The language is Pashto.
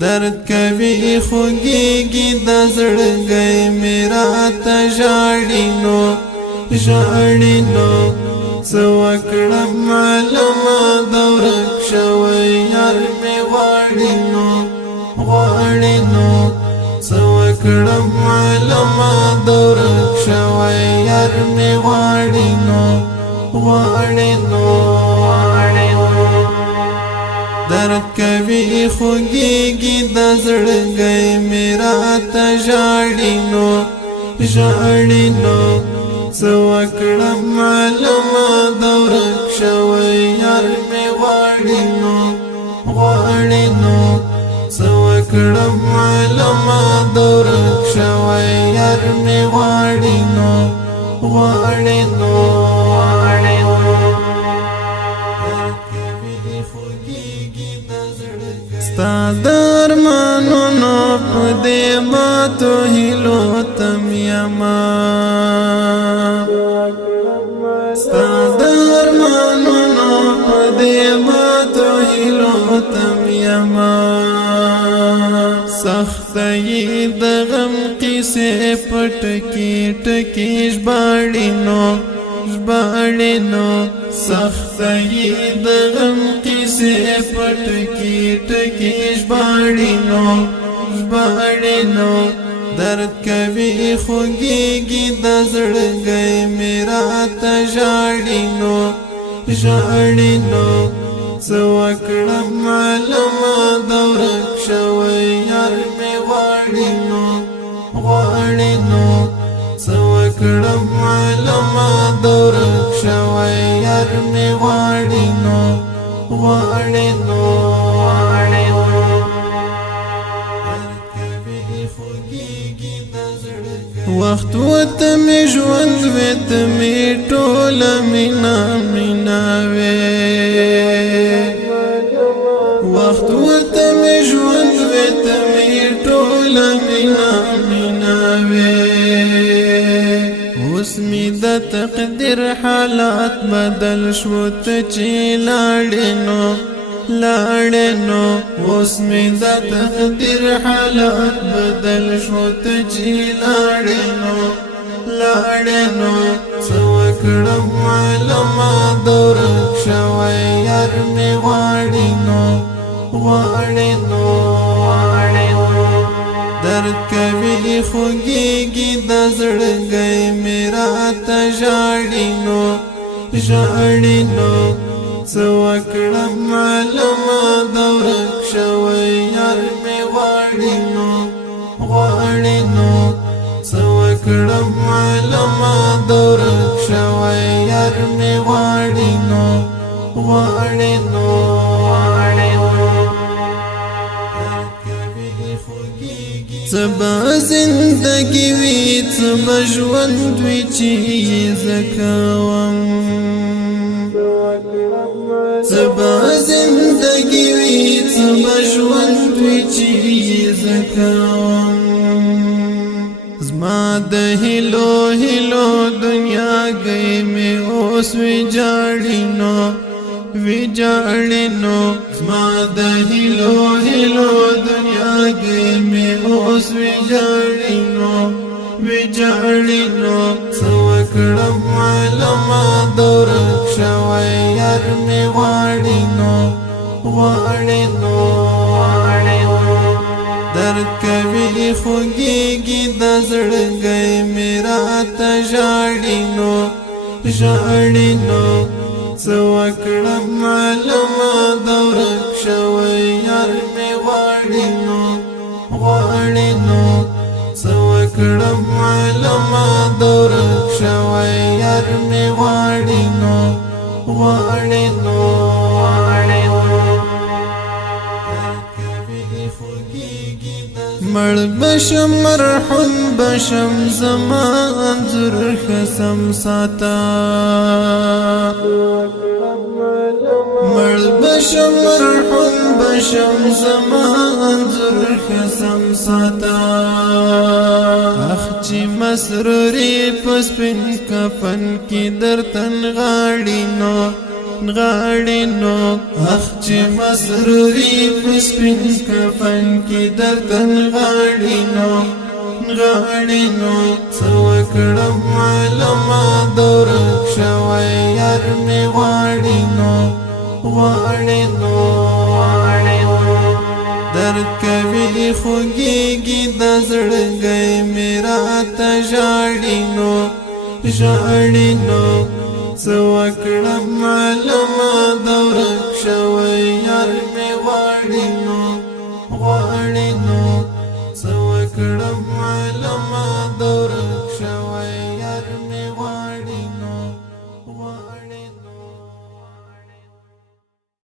درد کوي خوږیږي د زړګي میرا ته ژاړي نو څه وکړم معلومه د ورک شوی یار مې غواړي نو څه وکړم معلومه د ورک شوی یار مې غواړي نو درد کوي خوږیږي د زړګي میرا ته ژاړي نو څه وکړم معلومه د ورک شوی یار مې غواړي نو څه وکړم معلومه د ورک شوی یار مې غواړي نو ستا د ارمانونو په دې ماتو هیلو تم یما ستا د ارمانونو په دې ماتو هیلو تم یما سختۍ د غم قصې پټکی ټکی ژباړي نو سختۍ د غم قصې پټکی ټکی ژباړي نو درد کوي خوږیږي د زړګي میرا ته ژاړي نو څه وکړم معلومه د ورک شوی یار مې غواړي نو څه وکړم معلومه د ورک شوی یار مې غواړي نو وخت وته مې ژوند وې ته مې ټوله مینا وې وخت وته مې ژوند وې ته مې ټوله مینا وې اوس مې د تقدیر حالات بدل شو ته چې لاړې نو اوس مې د تقدیر حالات بدل شو ته چې لاړې نو څه وکړم معلومه د ورک شوی یار مې غواړي نو درد کوي خوږیږي د زړګي میرا ته ژاړي نو څه وکړم معلومه د ورک شوی یار مې غواړي نو څه وکړم معلومه د ورک شوی یار مې غواړي نو څه به زندګي وي څه به ژوند وي چې زه کوم څه به زندګي وي څه به ژوند وي چې زه کوم زما د هیلو دنیا گئی مې اوس ویجاړي نو زما د هیلو دنیا گئی مې اوس ویجاړي نو څه وکړم معلومه د ورک شوی یار مې غواړي نو درد کوي خوږیږي د زړګي میرا ته ژاړي نو څه وکړم معلومه د ورک شوی یار مې غواړي نو څه وکړم معلومه د ورک شوی یار مې غواړي نو مړ بشم مرحوم بشم زما انظر خسم ساتا مړ بشم مرحوم بشم زما انظر خسم ساتا اخ چې مسروري پس پن کفن کی در تن غاړي نو غاړي نو اخ چې مسروري پسپین کفن کې درتن غاړي نو سوکړم معلومه دور شوی یار می غاړي نو درد کوي خوږیږي د زړګي میرا ته ژاړي نو سوکړم معلومه